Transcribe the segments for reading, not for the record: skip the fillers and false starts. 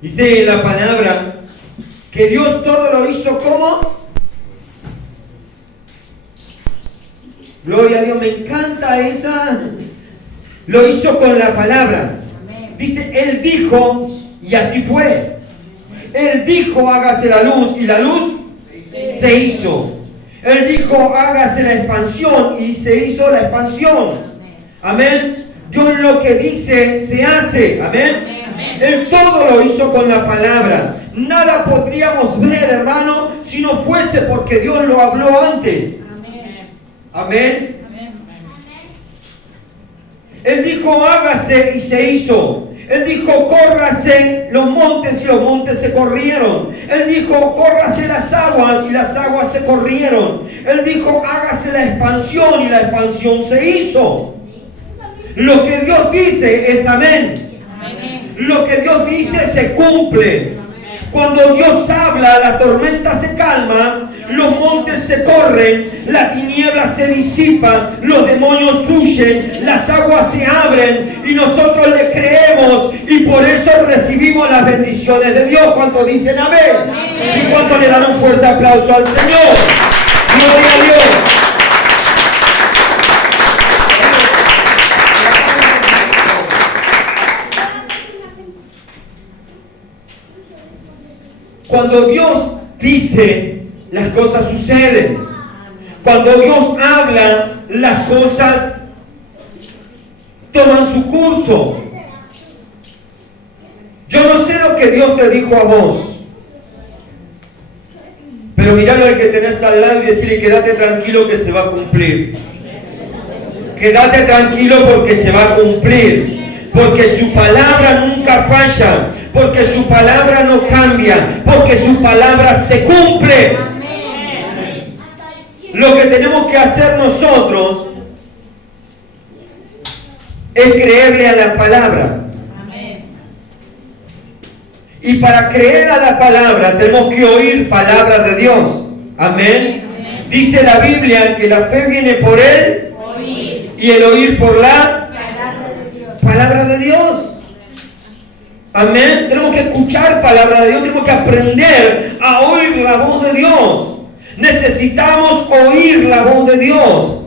Dice la palabra que Dios todo lo hizo como. Gloria a Dios, me encanta esa. Lo hizo con la palabra. Dice, Él dijo y así fue. Él dijo, hágase la luz, y la luz se hizo. Él dijo, hágase la expansión, y se hizo la expansión. Amén. Dios lo que dice se hace. Amén. Él todo lo hizo con la palabra. Nada podríamos ver, hermano, si no fuese porque Dios lo habló antes. Amén. Él dijo, hágase, y se hizo. Él dijo, córrase los montes, y los montes se corrieron. Él dijo, córrase las aguas, y las aguas se corrieron. Él dijo, hágase la expansión, y la expansión se hizo. Lo que Dios dice es amén. Lo que Dios dice se cumple. Cuando Dios habla, la tormenta se calma, los montes se corren, la tiniebla se disipa, los demonios huyen, las aguas se abren y nosotros le creemos y por eso recibimos las bendiciones de Dios. ¿Cuántos dicen amén? ¿Y cuántos le dan un fuerte aplauso al Señor? Gloria a Dios. Cuando Dios dice, las cosas suceden. Cuando Dios habla, las cosas toman su curso. Yo no sé lo que Dios te dijo a vos, pero miralo al que tenés al lado y decirle, quédate tranquilo que se va a cumplir. Quédate tranquilo porque se va a cumplir. Porque su palabra nunca falla. Porque su palabra no cambia, porque su palabra se cumple. Lo que tenemos que hacer nosotros es creerle a la palabra. Y para creer a la palabra tenemos que oír palabra de Dios. Amén. Dice la Biblia que la fe viene por el oír, y el oír por la palabra de Dios. Amén. Tenemos que escuchar palabra de Dios, tenemos que aprender a oír la voz de Dios. Necesitamos oír la voz de Dios.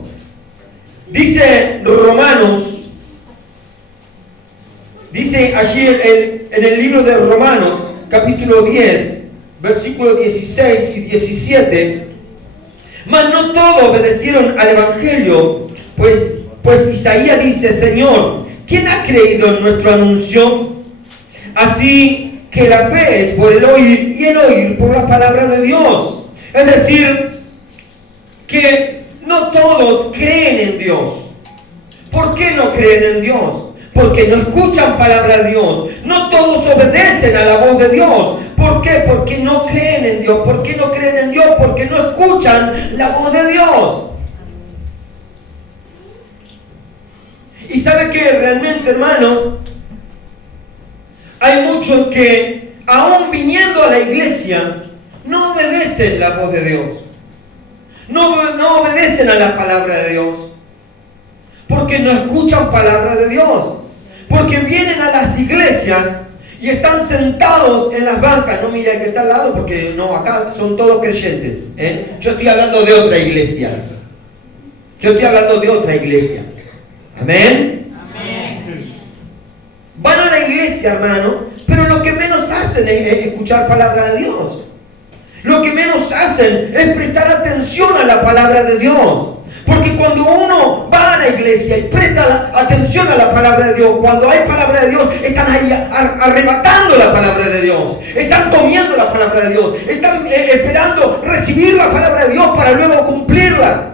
Dice Romanos, dice allí en el libro de Romanos, capítulo 10, versículos 16 y 17, mas no todos obedecieron al Evangelio, pues Isaías dice, Señor, ¿quién ha creído en nuestro anuncio? Así que la fe es por el oír y el oír por la palabra de Dios. Es decir, que no todos creen en Dios. ¿Por qué no creen en Dios? Porque no escuchan palabra de Dios. No todos obedecen a la voz de Dios. ¿Por qué? Porque no creen en Dios. ¿Por qué no creen en Dios? Porque no escuchan la voz de Dios. Y sabe que realmente, hermanos, hay muchos que, aún viniendo a la iglesia, no obedecen la voz de Dios. No obedecen a la palabra de Dios. Porque no escuchan palabra de Dios. Porque vienen a las iglesias y están sentados en las bancas. No mire el que está al lado porque no, acá son todos creyentes. Yo estoy hablando de otra iglesia. Amén. Van a la iglesia, hermano, pero lo que menos hacen es escuchar palabra de Dios. Lo que menos hacen es prestar atención a la palabra de Dios. Porque cuando uno va a la iglesia y presta atención a la palabra de Dios, cuando hay palabra de Dios, están ahí arrebatando la palabra de Dios. Están comiendo la palabra de Dios. Están esperando recibir la palabra de Dios para luego cumplirla.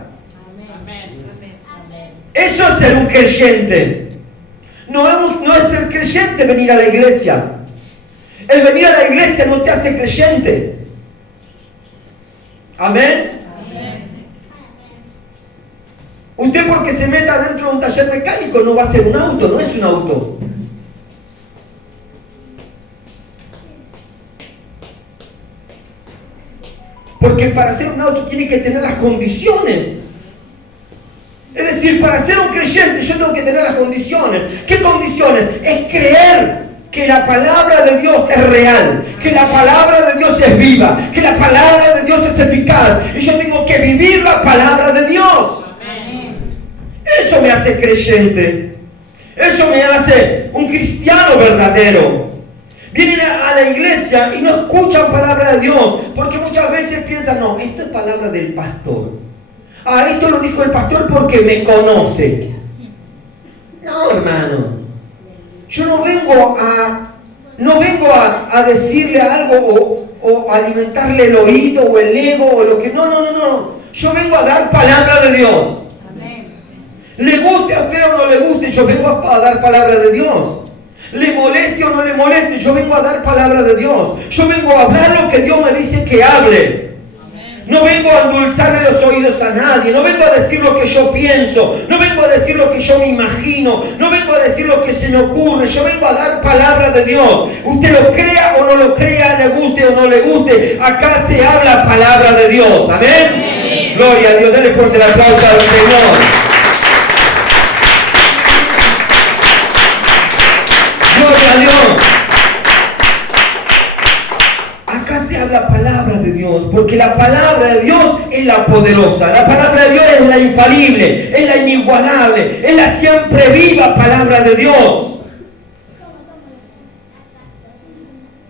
Eso es ser un creyente. No es ser creyente venir a la iglesia. El venir a la iglesia no te hace creyente. Amén. Usted porque se meta dentro de un taller mecánico no va a ser un auto, no es un auto. Porque para ser un auto tiene que tener las condiciones. Es decir, para ser un creyente yo tengo que tener las condiciones. ¿Qué condiciones? Es creer que la palabra de Dios es real, que la palabra de Dios es viva, que la palabra de Dios es eficaz, y yo tengo que vivir la palabra de Dios. Eso me hace creyente, eso me hace un cristiano verdadero. Vienen a la iglesia y no escuchan palabra de Dios, porque muchas veces piensan, no, esto es palabra del pastor. Esto lo dijo el pastor porque me conoce. No, hermano. Yo no vengo a decirle algo o alimentarle el oído o el ego o lo que... No. Yo vengo a dar palabra de Dios. Amén. Le guste a usted o no le guste, yo vengo a dar palabra de Dios. Le moleste o no le moleste, yo vengo a dar palabra de Dios. Yo vengo a hablar lo que Dios me dice que hable. No vengo a endulzarle los oídos a nadie, no vengo a decir lo que yo pienso, no vengo a decir lo que yo me imagino, no vengo a decir lo que se me ocurre, yo vengo a dar palabra de Dios. Usted lo crea o no lo crea, le guste o no le guste, acá se habla palabra de Dios, amén. Sí. Gloria a Dios, denle fuerte el aplauso al Señor. Gloria a Dios. La palabra de Dios, porque la palabra de Dios es la poderosa, la palabra de Dios es la infalible, es la inigualable, es la siempre viva palabra de Dios.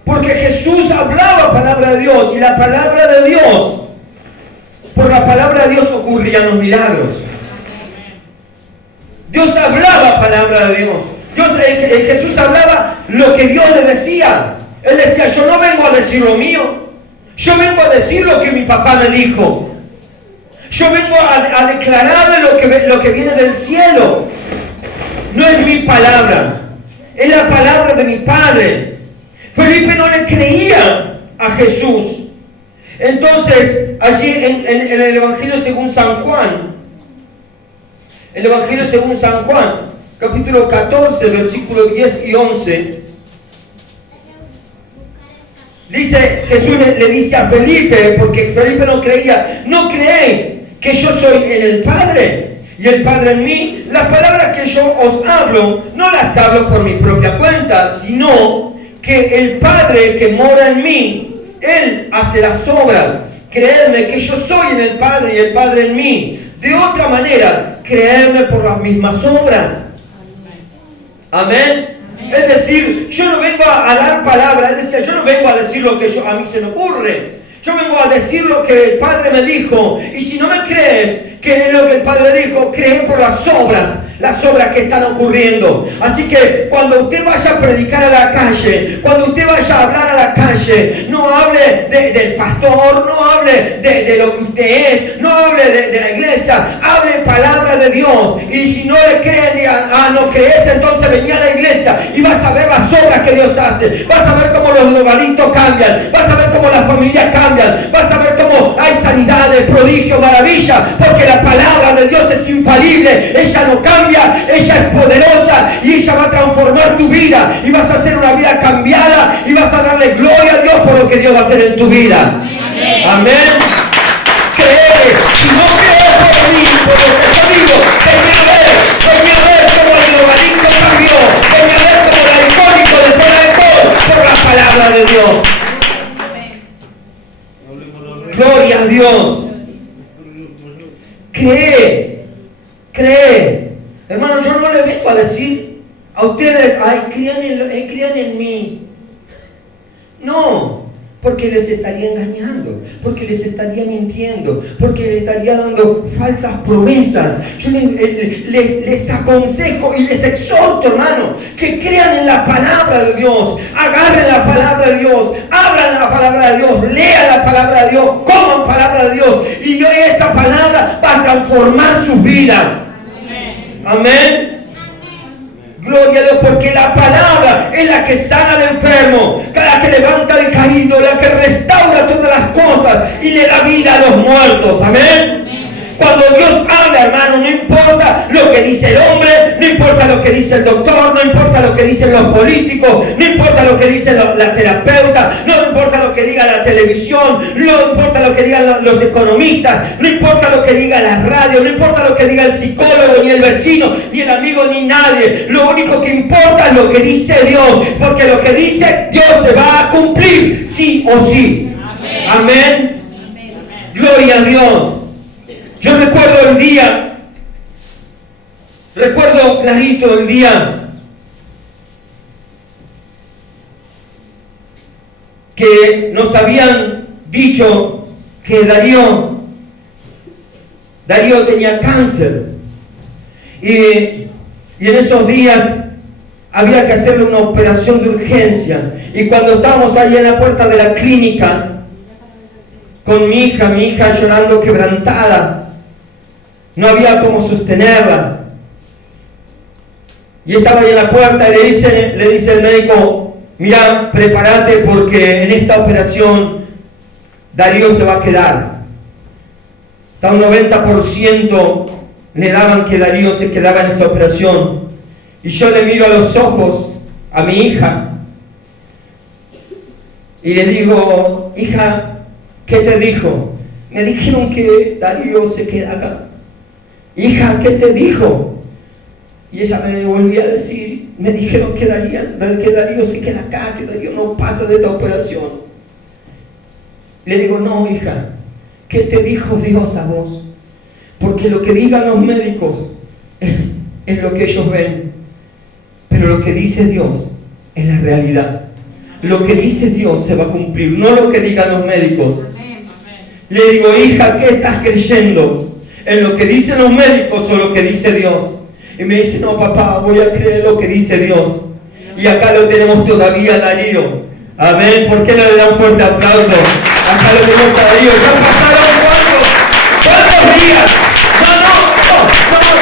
Porque Jesús hablaba palabra de Dios, y la palabra de Dios, por la palabra de Dios ocurrían los milagros. Dios hablaba palabra de Dios. Jesús hablaba lo que Dios le decía. Él decía, yo no vengo a decir lo mío, yo vengo a decir lo que mi papá me dijo. Yo vengo a declararle lo que viene del cielo. No es mi palabra, es la palabra de mi Padre. Felipe no le creía a Jesús. Entonces, allí en el Evangelio según San Juan, capítulo 14, versículos 10 y 11, dice, Jesús le dice a Felipe, porque Felipe no creía, ¿no creéis que yo soy en el Padre y el Padre en mí? Las palabras que yo os hablo, no las hablo por mi propia cuenta, sino que el Padre que mora en mí, Él hace las obras. Creedme que yo soy en el Padre y el Padre en mí. De otra manera, creedme por las mismas obras. Amén. Es decir, yo no vengo a dar palabras, es decir, yo no vengo a decir lo que a mí se me ocurre. Yo vengo a decir lo que el Padre me dijo. Y si no me crees que es lo que el Padre dijo, cree por las obras que están ocurriendo. Así que cuando usted vaya a predicar a la calle, cuando usted vaya a hablar a la calle, no hable del pastor, no hable de lo que usted es, no hable de la iglesia, hable palabra de Dios. Y si no le creen, digan, no crees, entonces vení a la iglesia y vas a ver las obras que Dios hace. Vas a ver cómo los drogadictos cambian, vas a ver cómo las familias cambian, vas a ver cómo hay sanidades, prodigios, maravillas, porque la palabra de Dios es infalible, ella no cambia. Ella es poderosa y ella va a transformar tu vida y vas a hacer una vida cambiada y vas a darle gloria a Dios por lo que Dios va a hacer en tu vida. Amén. Amén. Cree. Si no crees por mí, por lo que yo digo, ven a ver cómo el drogadicto cambió, ven a ver cómo el alcohólico después de todo por la palabra de Dios. Gloria a Dios. Cree. Hermano, yo no le vengo a decir a ustedes, crean en mí. No, porque les estaría engañando, porque les estaría mintiendo, porque les estaría dando falsas promesas. Yo les aconsejo y les exhorto, hermano, que crean en la palabra de Dios, agarren la palabra de Dios, abran la palabra de Dios, lean la palabra de Dios, coman palabra de Dios, y esa palabra va a transformar sus vidas. Amén. Gloria a Dios, porque la palabra es la que sana al enfermo, la que levanta al caído, la que restaura todas las cosas y le da vida a los muertos. Amén. Cuando Dios habla, hermano, no importa lo que dice el hombre, no importa lo que dice el doctor, no importa lo que dicen los políticos, no importa lo que dice la terapeuta, no importa lo que diga la televisión, no importa lo que digan los economistas, no importa lo que diga la radio, no importa lo que diga el psicólogo, ni el vecino, ni el amigo, ni nadie. Lo único que importa es lo que dice Dios, porque lo que dice Dios se va a cumplir, sí o sí. Amén. Amén. Gloria a Dios. Yo recuerdo el día, recuerdo clarito el día que nos habían dicho que Darío tenía cáncer y en esos días había que hacerle una operación de urgencia. Y cuando estábamos ahí en la puerta de la clínica con mi hija llorando quebrantada, no había cómo sostenerla. Y estaba ahí en la puerta y le dice el médico: mira, prepárate porque en esta operación Darío se va a quedar. Hasta un 90% le daban que Darío se quedaba en esa operación. Y yo le miro a los ojos a mi hija y le digo: hija, ¿qué te dijo? Me dijeron que Darío se queda acá. Hija, ¿qué te dijo? Y ella me volvía a decir: me dijeron que Darío se queda acá, que Darío no pasa de esta operación. Le digo: no, hija, ¿qué te dijo Dios a vos? Porque lo que digan los médicos es lo que ellos ven, pero lo que dice Dios es la realidad. Lo que dice Dios se va a cumplir, no lo que digan los médicos. Le digo: hija, ¿qué estás creyendo? ¿En lo que dicen los médicos o lo que dice Dios? Y me dice: no, papá, voy a creer lo que dice Dios. Y acá lo tenemos todavía, Darío. Amén. ¿Por qué no le da un fuerte aplauso? Acá lo tenemos a Darío. Ya pasaron ¿cuántos días? No,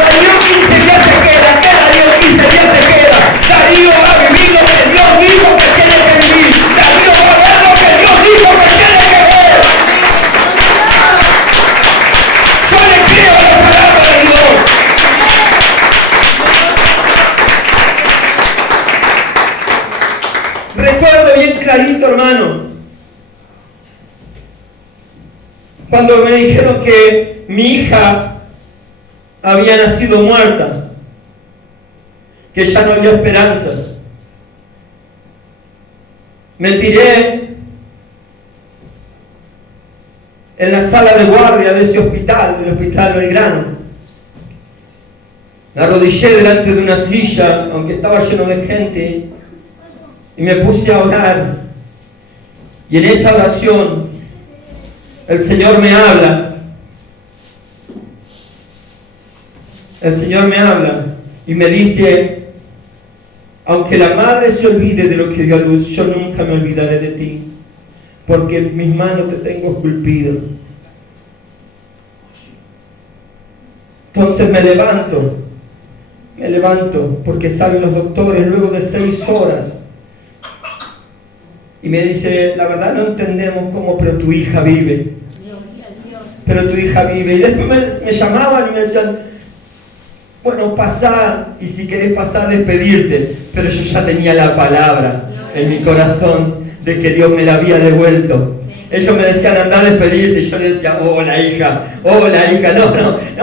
Darío 15 días se queda. ¿Qué Darío 15 días se queda? Darío ha vivido lo que Dios dijo que tiene que vivir. Darío va a ver lo que Dios dijo que tiene que ver. Yo le creo a la palabra de Dios. Recuerdo bien clarito, hermano, cuando me dijeron que mi hija había nacido muerta, que ya no había esperanza. Me tiré en la sala de guardia de ese hospital, del Hospital Belgrano. Me arrodillé delante de una silla, aunque estaba lleno de gente, y me puse a orar. Y en esa oración el Señor me habla. El Señor me habla y me dice: aunque la madre se olvide de lo que dio a luz, yo nunca me olvidaré de ti, porque en mis manos te tengo esculpido. Entonces me levanto porque salen los doctores luego de 6 horas y me dice: la verdad no entendemos cómo, pero tu hija vive. Pero tu hija vive. Y después me llamaban y me decían: bueno, pasá, y si querés pasar, despedirte. Pero yo ya tenía la palabra en mi corazón de que Dios me la había devuelto. Ellos me decían: anda a despedirte. Y yo les decía: hola hija, no,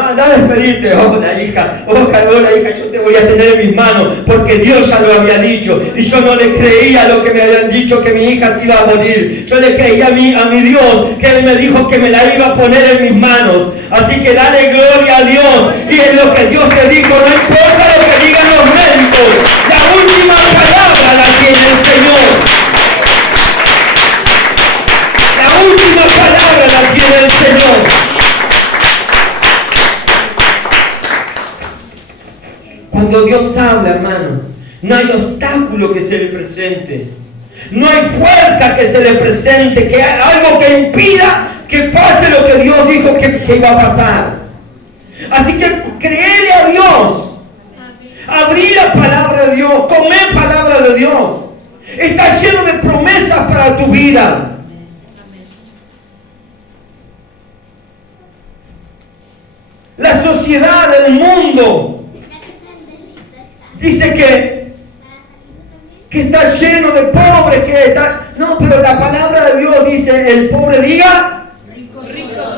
anda a despedirte, hola hija, yo te voy a tener en mis manos, porque Dios ya lo había dicho. Y yo no le creía lo que me habían dicho, que mi hija se iba a morir. Yo le creía a mi Dios, que Él me dijo que me la iba a poner en mis manos. Así que dale gloria a Dios, y en lo que Dios te dijo, no importa lo que digan los médicos, la última palabra la tiene el Señor. La última palabra la tiene el Señor. Cuando Dios habla, hermano, no hay obstáculo que se le presente. No hay fuerza que se le presente, que hay algo que impida que pase lo que Dios dijo que iba a pasar. Así que créele a Dios. Abrí la palabra de Dios. Comé palabra de Dios. Está lleno de promesas para tu vida. La sociedad, el mundo, Dice que está lleno de pobres, que está... No, pero la palabra de Dios dice, el pobre diga,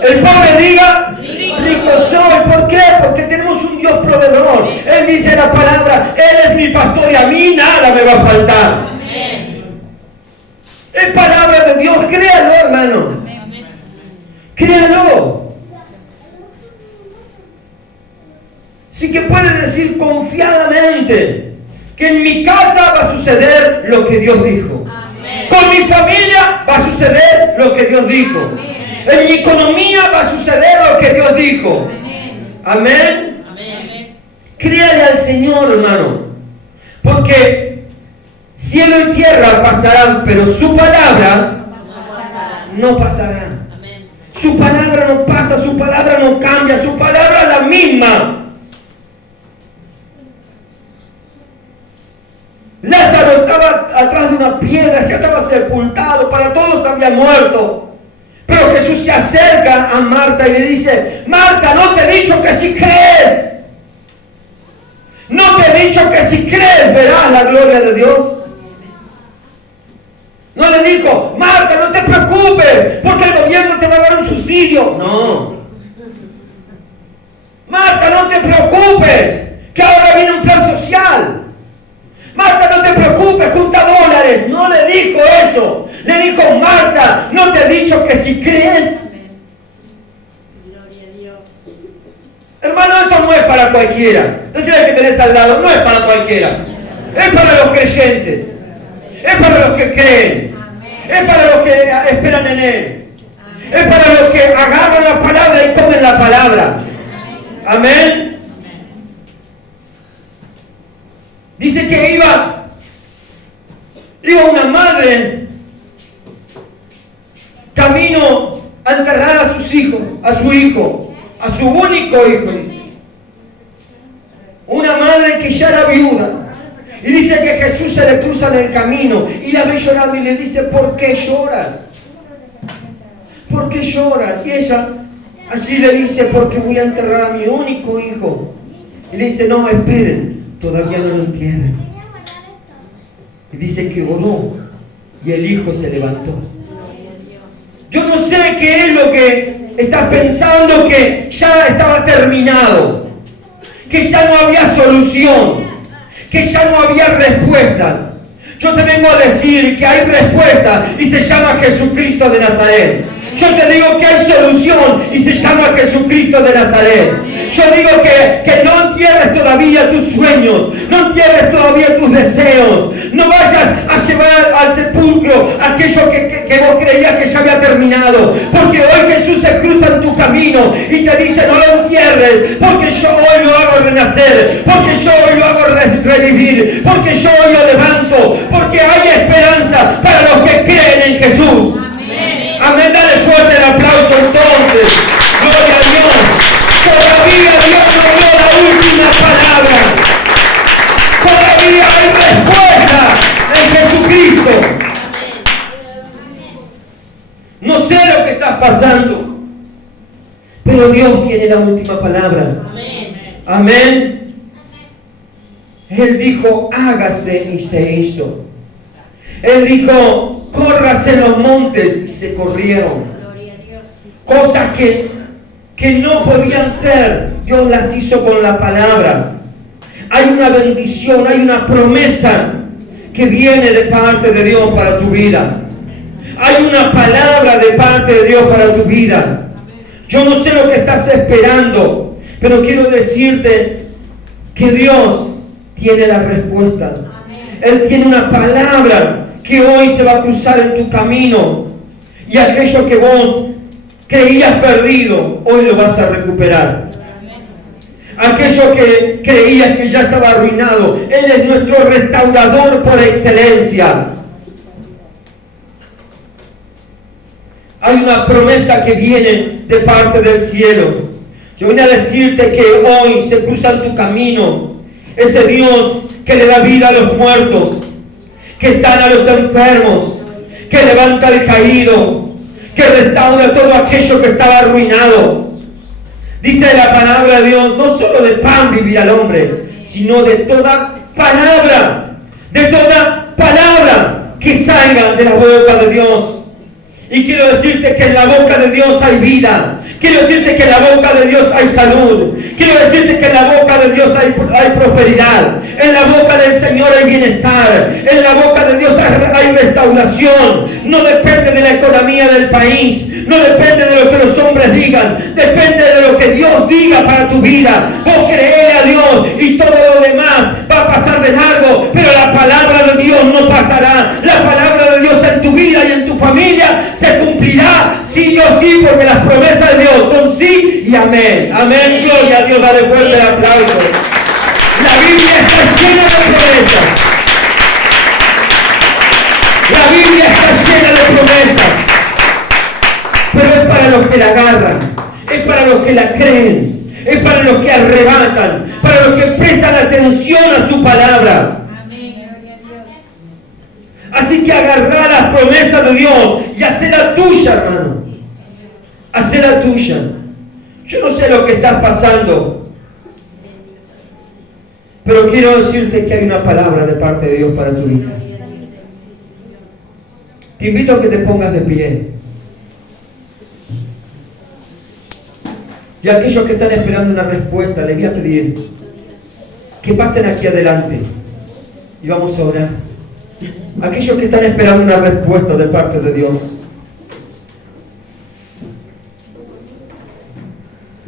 el pobre diga, rico soy. ¿Por qué? Porque tenemos un Dios proveedor. Él dice la palabra, Él es mi pastor y a mí nada me va a faltar. Es palabra de Dios, créalo, hermano. Créalo. Sí que puede decir confiadamente que en mi casa va a suceder lo que Dios dijo. Amén. Con mi familia va a suceder lo que Dios dijo. Amén. En mi economía va a suceder lo que Dios dijo. Amén. Amén. Créale al Señor, hermano. Porque cielo y tierra pasarán, pero su palabra no pasará. Amén. Su palabra no pasa, su palabra no cambia, su palabra es la misma. Lázaro estaba atrás de una piedra, ya estaba sepultado, para todos había muerto. Pero Jesús se acerca a Marta y le dice, Marta, ¿no te he dicho que si crees? ¿No te he dicho que si crees verás la gloria de Dios? No le dijo, Marta, no te preocupes, porque el gobierno te va a dar un subsidio. No. Marta, no te preocupes, que ahora viene un plan social. Marta, no te preocupes, junta dólares. No le dijo eso. Le dijo, Marta, ¿no te he dicho que si crees? Gloria a Dios. Hermano, esto no es para cualquiera. Decirle que tenés al lado, no es para cualquiera. Es para los creyentes. Es para los que creen. Es para los que esperan en Él. Es para los que agarran la palabra y comen la palabra. Amén. Dice que iba una madre camino a enterrar a sus hijos, a su hijo, a su único hijo, dice. Una madre que ya era viuda. Y dice que Jesús se le cruza en el camino y la ve llorando y le dice, ¿por qué lloras? ¿Por qué lloras? Y ella allí le dice, porque voy a enterrar a mi único hijo. Y le dice, no, esperen. Todavía no lo entierran. Y dice que oró y el hijo se levantó. Yo no sé qué es lo que estás pensando, que ya estaba terminado, que ya no había solución, que ya no había respuestas. Yo te vengo a decir que hay respuesta y se llama Jesucristo de Nazaret. Yo te digo que hay solución y se llama Jesucristo de Nazaret. Yo digo que no entierres todavía tus sueños, no entierres todavía tus deseos, no vayas a llevar al sepulcro aquello que vos creías que ya había terminado, porque hoy Jesús se cruza en tu camino y te dice, no lo entierres, porque yo hoy lo hago renacer, porque yo hoy lo hago revivir, porque yo hoy lo levanto, porque hay esperanza para los que creen en Jesús. Amén, dale fuerte el aplauso entonces. Gloria a Dios. Todavía Dios no dio la última palabra. Todavía hay respuesta en Jesucristo. No sé lo que estás pasando, pero Dios tiene la última palabra. Amén. Él dijo, hágase y se hizo. Él dijo, córrase en los montes y se corrieron. Cosas que no podían ser, Dios las hizo con la palabra. Hay una bendición, hay una promesa que viene de parte de Dios para tu vida. Hay una palabra de parte de Dios para tu vida. Yo no sé lo que estás esperando, pero quiero decirte que Dios tiene la respuesta. Él tiene una palabra que hoy se va a cruzar en tu camino, y aquello que vos creías perdido, hoy lo vas a recuperar. Aquello que creías que ya estaba arruinado, Él es nuestro restaurador por excelencia. Hay una promesa que viene de parte del cielo. Yo vine a decirte que hoy se cruza en tu camino ese Dios que le da vida a los muertos, que sana a los enfermos, que levanta al caído, que restaura todo aquello que estaba arruinado. Dice la palabra de Dios, no solo de pan vivirá el hombre, sino de toda palabra, de toda palabra que salga de la boca de Dios. Y quiero decirte que en la boca de Dios hay vida. Quiero decirte que en la boca de Dios hay salud. Quiero decirte que en la boca de Dios hay prosperidad. En la boca del Señor hay bienestar. En la boca de Dios hay restauración. No depende de la economía del país. No depende de lo que los hombres digan. Depende de lo que Dios diga para tu vida. Vos creé a Dios y todo lo demás va a pasar de largo. Pero la palabra de Dios no pasará. La palabra de Dios en tu vida y en tu familia se cumplirá sí o sí, porque las promesas de Dios son sí y amén. Amén, gloria a Dios, dale fuerte el aplauso. La Biblia está llena de promesas. La Biblia está llena de promesas. Pero es para los que la agarran, es para los que la creen, es para los que arrebatan, para los que prestan atención a su palabra. Así que agarrá las promesas de Dios y hacela tuya, hermano. Hacela tuya. Yo no sé lo que estás pasando, pero quiero decirte que hay una palabra de parte de Dios para tu vida. Te invito a que te pongas de pie. Y a aquellos que están esperando una respuesta, les voy a pedir que pasen aquí adelante y vamos a orar. Aquellos que están esperando una respuesta de parte de Dios,